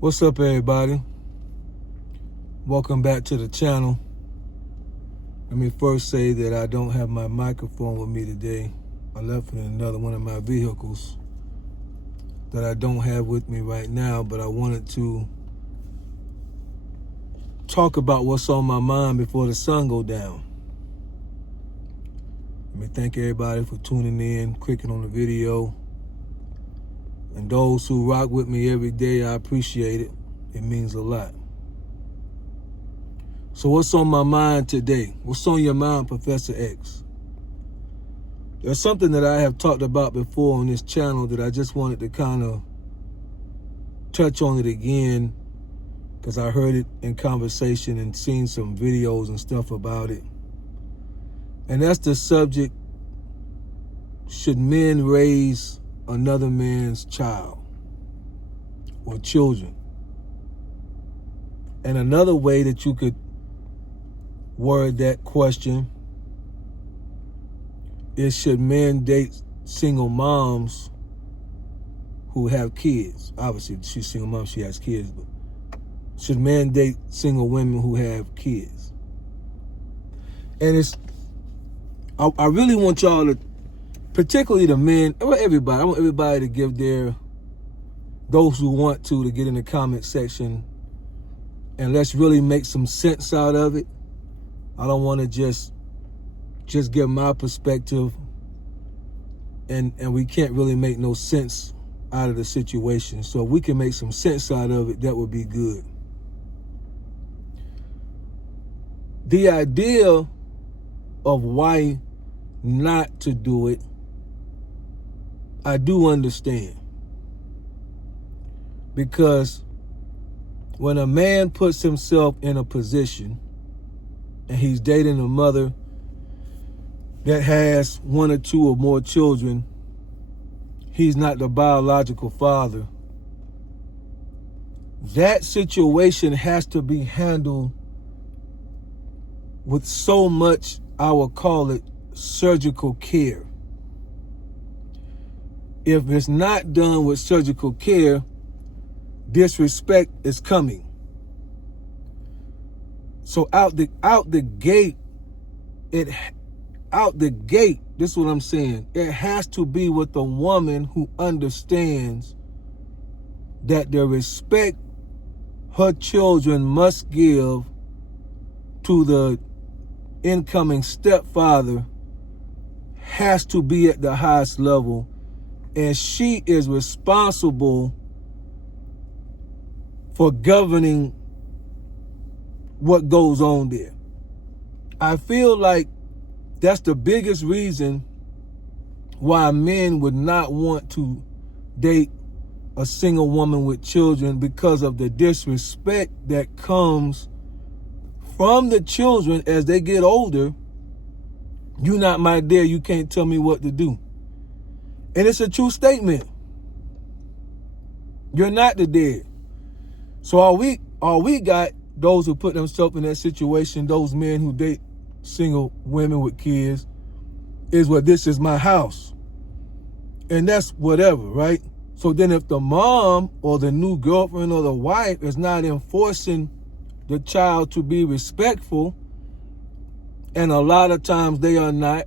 What's up, everybody? Welcome back to the channel. Let me first say that I don't have my microphone with me today. I left it in another one of my vehicles that I don't have with me right now, but I wanted to talk about what's on my mind before the sun go down. Let me thank everybody for tuning in, clicking on the video. And those who rock with me every day, I appreciate it. It means a lot. So what's on my mind today? What's on your mind, Professor X? There's something that I have talked about before on this channel that I just wanted to kind of touch on it again because I heard it in conversation and seen some videos and stuff about it. And that's the subject, should men raise another man's child or children? And another way that you could word that question is, should men date single moms who have kids? Obviously, she's a single mom, she has kids, but should men date single women who have kids? And I really want y'all to, particularly the men, or everybody, I want everybody to give those who want to get in the comment section and let's really make some sense out of it. I don't want to just give my perspective and we can't really make no sense out of the situation. So if we can make some sense out of it, that would be good. The idea of why not to do it, I do understand. Because when a man puts himself in a position and he's dating a mother that has one or two or more children, he's not the biological father. That situation has to be handled with so much, I will call it, surgical care. If it's not done with surgical care, disrespect is coming. So out the gate, this is what I'm saying. It has to be with a woman who understands that the respect her children must give to the incoming stepfather has to be at the highest level, and she is responsible for governing what goes on there. I feel like that's the biggest reason why men would not want to date a single woman with children, because of the disrespect that comes from the children as they get older. You not my dad, you can't tell me what to do. And it's a true statement. You're not the dad. So all we got, those who put themselves in that situation, those men who date single women with kids, is, well, this is my house. And that's whatever, right? So then if the mom or the new girlfriend or the wife is not enforcing the child to be respectful, and a lot of times they are not,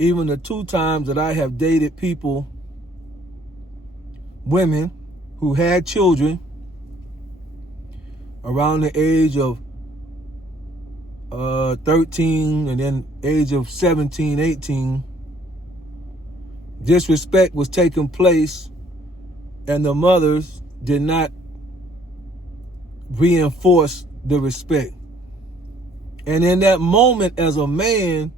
even the 2 times that I have dated people, women who had children around the age of 13 and then age of 17, 18, disrespect was taking place and the mothers did not reinforce the respect. And in that moment, as a man,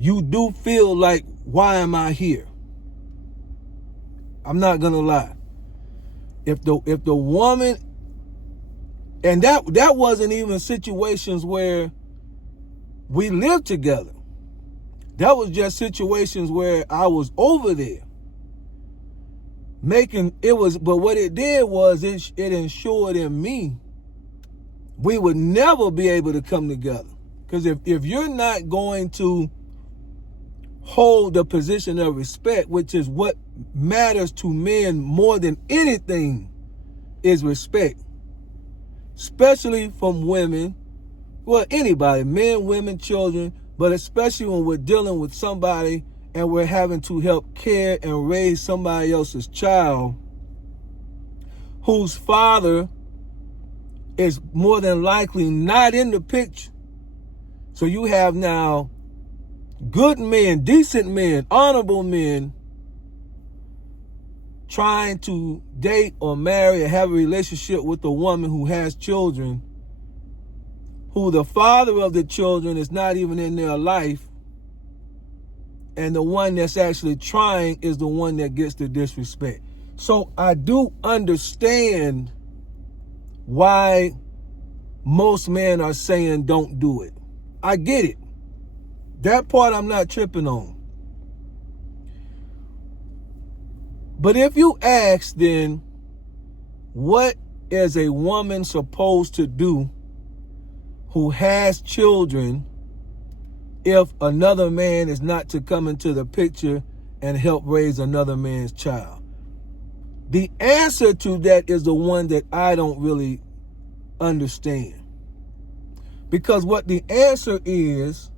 you do feel like, why am I here? I'm not gonna lie. If the woman, and that wasn't even situations where we lived together. That was just situations where I was over there. But what it did was it ensured in me we would never be able to come together. Because if you're not going to hold the position of respect, which is what matters to men more than anything, is respect, especially from women, well, anybody, men, women, children, but especially when we're dealing with somebody and we're having to help care and raise somebody else's child whose father is more than likely not in the picture. So you have now good men, decent men, honorable men trying to date or marry or have a relationship with a woman who has children, who the father of the children is not even in their life, and the one that's actually trying is the one that gets the disrespect. So I do understand why most men are saying don't do it. I get it. That part I'm not tripping on. But if you ask, then what is a woman supposed to do who has children if another man is not to come into the picture and help raise another man's child? The answer to that is the one that I don't really understand. Because what the answer is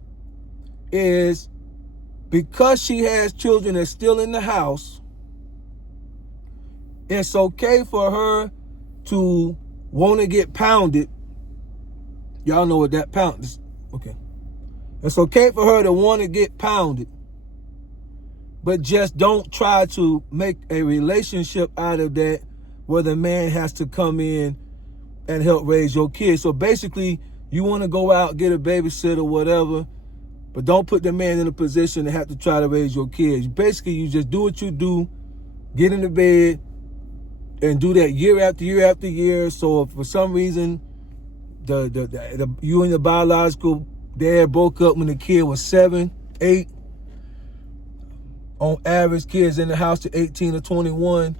because she has children that's still in the house, it's okay for her to want to get pounded. Y'all know what that pound is. Okay. It's okay for her to want to get pounded, but just don't try to make a relationship out of that where the man has to come in and help raise your kids. So basically, you want to go out, get a babysitter or whatever, but don't put the man in a position to have to try to raise your kids. Basically, you just do what you do, get in the bed, and do that year after year after year. So if for some reason you and your biological dad broke up when the kid was 7, 8, on average, kids in the house to 18 or 21,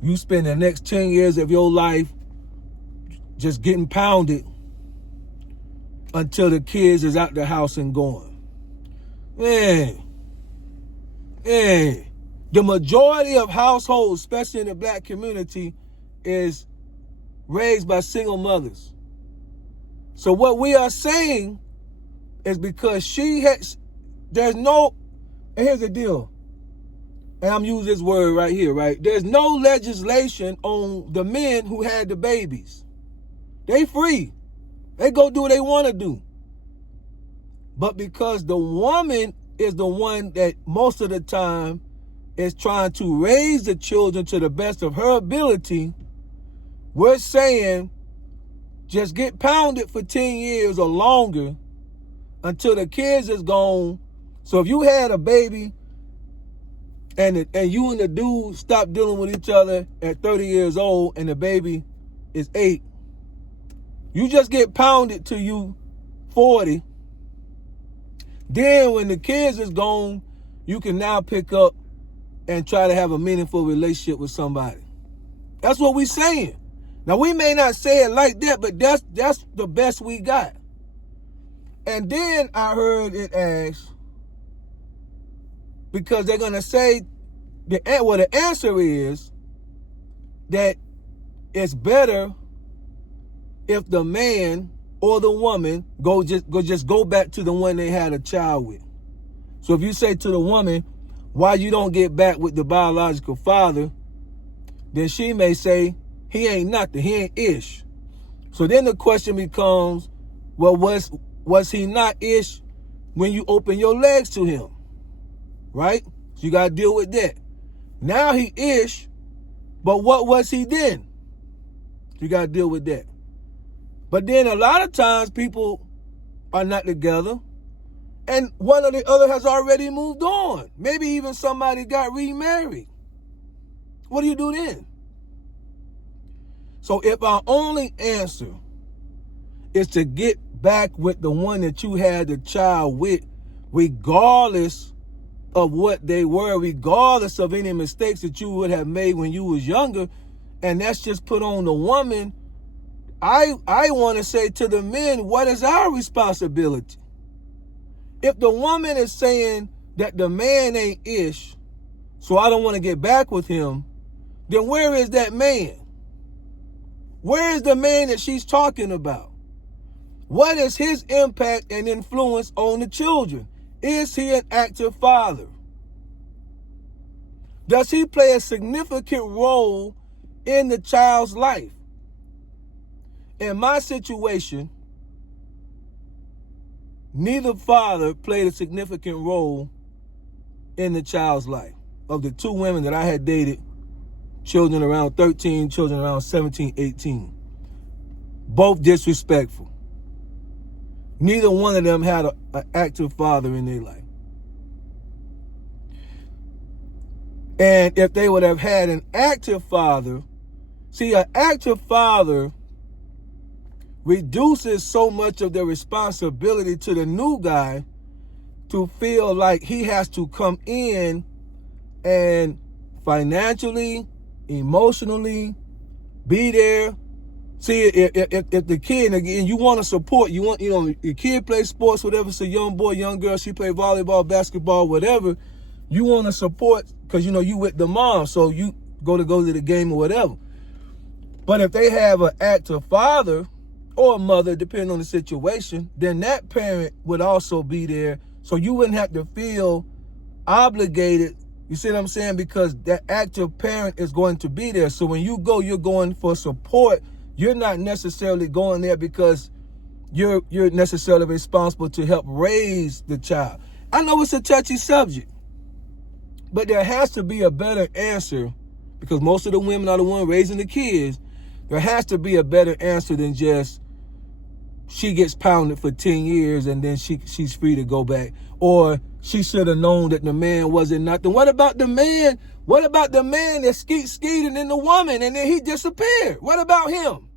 you spend the next 10 years of your life just getting pounded until the kids is out the house and gone. Man, the majority of households, especially in the black community, is raised by single mothers. So what we are saying is because and here's the deal, and I'm using this word right here, right? There's no legislation on the men who had the babies. They free. They go do what they want to do. But because the woman is the one that most of the time is trying to raise the children to the best of her ability, we're saying just get pounded for 10 years or longer until the kids is gone. So if you had a baby and you and the dude stop dealing with each other at 30 years old and the baby is 8, you just get pounded till you 40. Then when the kids is gone, you can now pick up and try to have a meaningful relationship with somebody. That's what we're saying. Now, we may not say it like that, but that's the best we got. And then I heard it asked, because they're going to say, the answer is that it's better if the man or the woman just go back to the one they had a child with. So if you say to the woman, why you don't get back with the biological father, then she may say, he ain't nothing, he ain't ish. So then the question becomes, well, was he not ish when you open your legs to him? Right? So you got to deal with that. Now he ish, but what was he then? You got to deal with that. But then a lot of times people are not together and one or the other has already moved on. Maybe even somebody got remarried. What do you do then? So if our only answer is to get back with the one that you had the child with, regardless of what they were, regardless of any mistakes that you would have made when you was younger, and that's just put on the woman, I want to say to the men, what is our responsibility? If the woman is saying that the man ain't ish, so I don't want to get back with him, then where is that man? Where is the man that she's talking about? What is his impact and influence on the children? Is he an active father? Does he play a significant role in the child's life? In my situation, neither father played a significant role in the child's life. Of the two women that I had dated, children around 13, children around 17, 18. Both disrespectful. Neither one of them had an active father in their life. And if they would have had an active father, see, an active father reduces so much of the responsibility to the new guy to feel like he has to come in and financially, emotionally, be there. See, if the kid, again, you want to support, you want, your kid plays sports, whatever, it's a young boy, young girl, she play volleyball, basketball, whatever, you want to support because, you with the mom, so you go to the game or whatever. But if they have an active father or a mother, depending on the situation, then that parent would also be there, so you wouldn't have to feel obligated. You see what I'm saying? Because that active parent is going to be there. So when you go, you're going for support. You're not necessarily going there because you're necessarily responsible to help raise the child. I know it's a touchy subject, but there has to be a better answer, because most of the women are the ones raising the kids. There has to be a better answer than just she gets pounded for 10 years and then she's free to go back. Or she should have known that the man wasn't nothing. What about the man? What about the man that skeeted in the woman and then he disappeared? What about him?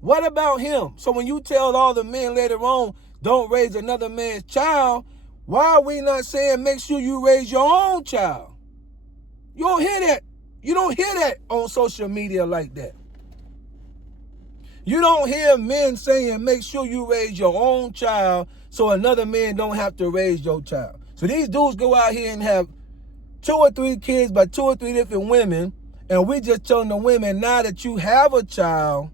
What about him? So when you tell all the men later on, don't raise another man's child, why are we not saying make sure you raise your own child? You don't hear that. You don't hear that on social media like that. You don't hear men saying make sure you raise your own child so another man don't have to raise your child. So these dudes go out here and have 2 or 3 kids by 2 or 3 different women, and we just telling the women, now that you have a child,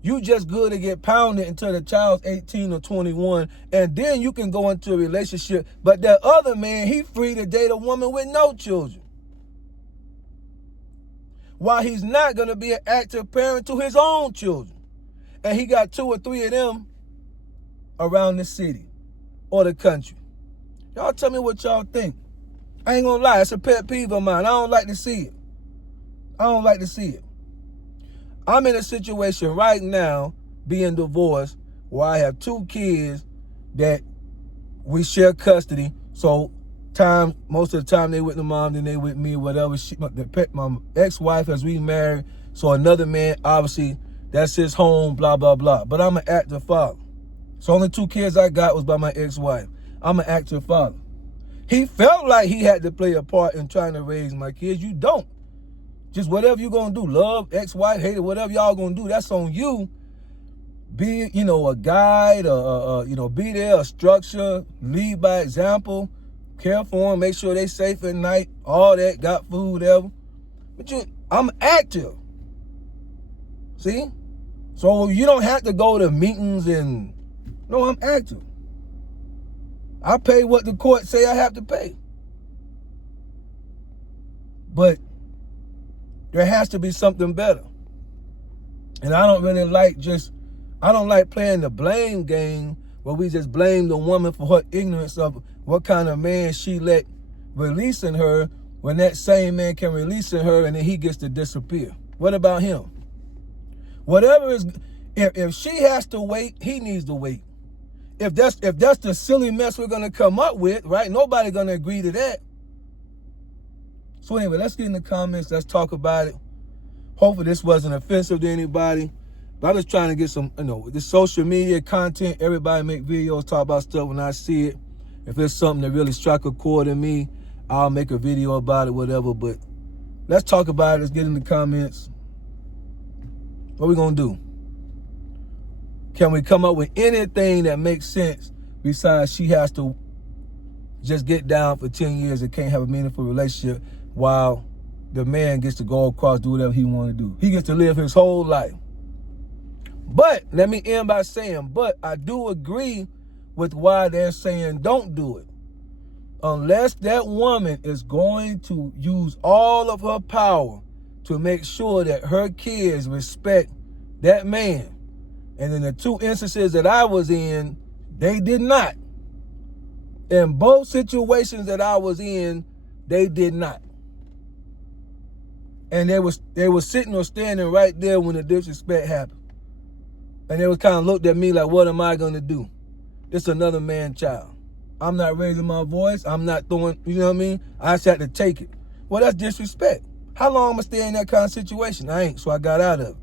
you just good to get pounded until the child's 18 or 21, and then you can go into a relationship. But that other man, he free to date a woman with no children, while he's not going to be an active parent to his own children. And he got 2 or 3 of them around the city or the country. Y'all tell me what y'all think. I ain't gonna lie, it's a pet peeve of mine. I don't like to see it. I don't like to see it. I'm in a situation right now, being divorced, where I have 2 kids that we share custody. So most of the time they with the mom, then they with me, whatever. My ex-wife has remarried, so another man, obviously, that's his home, blah, blah, blah. But I'm an active father. So only 2 kids I got was by my ex-wife. I'm an active father. He felt like he had to play a part in trying to raise my kids. You don't. Just whatever you're going to do, love, ex-wife, hate it, whatever y'all going to do, that's on you. Be, a guide, be there, a structure, lead by example, care for them, make sure they safe at night, all that, got food, whatever. But I'm active. See? So you don't have to go to meetings and, no, I'm active. I pay what the court say I have to pay. But there has to be something better. And I don't really like playing the blame game where we just blame the woman for her ignorance of what kind of man she let releasing her, when that same man can release her and then he gets to disappear. What about him? Whatever is, if she has to wait, he needs to wait. If that's the silly mess we're gonna come up with, right? Nobody gonna agree to that. So anyway, let's get in the comments. Let's talk about it. Hopefully this wasn't offensive to anybody. But I'm just trying to get some, this social media content. Everybody make videos, talk about stuff when I see it. If it's something that really struck a chord in me, I'll make a video about it, whatever. But let's talk about it. Let's get in the comments. What we gonna do? Can we come up with anything that makes sense besides she has to just get down for 10 years and can't have a meaningful relationship while the man gets to go across, do whatever he want to do. He gets to live his whole life. But let me end by saying, but I do agree with why they're saying don't do it. Unless that woman is going to use all of her power to make sure that her kids respect that man. And in the 2 instances that I was in, they did not. In both situations that I was in, they did not. And they were sitting or standing right there when the disrespect happened. And they was kind of looked at me like, what am I going to do? It's another man's child. I'm not raising my voice. I'm not throwing, you know what I mean? I just had to take it. Well, that's disrespect. How long am I going to stay in that kind of situation? I ain't, so I got out of it.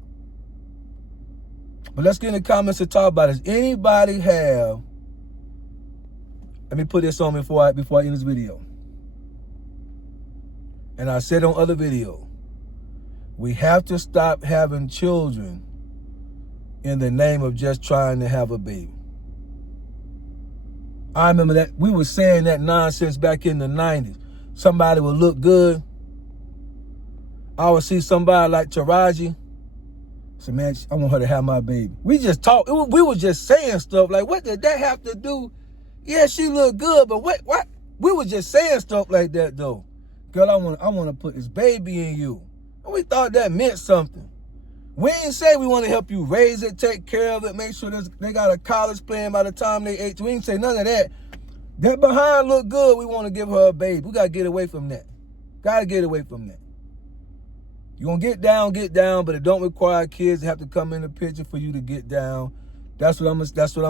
But let's get in the comments and talk about it. Does anybody have, let me put this on before I end this video. And I said on other videos, we have to stop having children in the name of just trying to have a baby. I remember that we were saying that nonsense back in the 90s. Somebody would look good. I would see somebody like Taraji. I said, man, I want her to have my baby. We just talked. We were just saying stuff like, what did that have to do? Yeah, she looked good, but what? We were just saying stuff like that though. Girl, I want to put this baby in you. And we thought that meant something. We ain't say we want to help you raise it, take care of it, make sure they got a college plan by the time they 18. We ain't say none of that. That behind look good, we want to give her a baby. We got to get away from that. Got to get away from that. You going to get down, but it don't require kids to have to come in the picture for you to get down. That's what I'm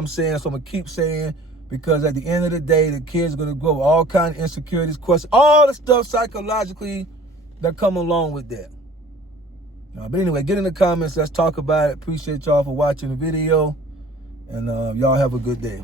saying. So I'm going to keep saying, because at the end of the day, the kids are going to grow with all kind of insecurities, questions, all the stuff psychologically that come along with that. But anyway, get in the comments. Let's talk about it. Appreciate y'all for watching the video. And y'all have a good day.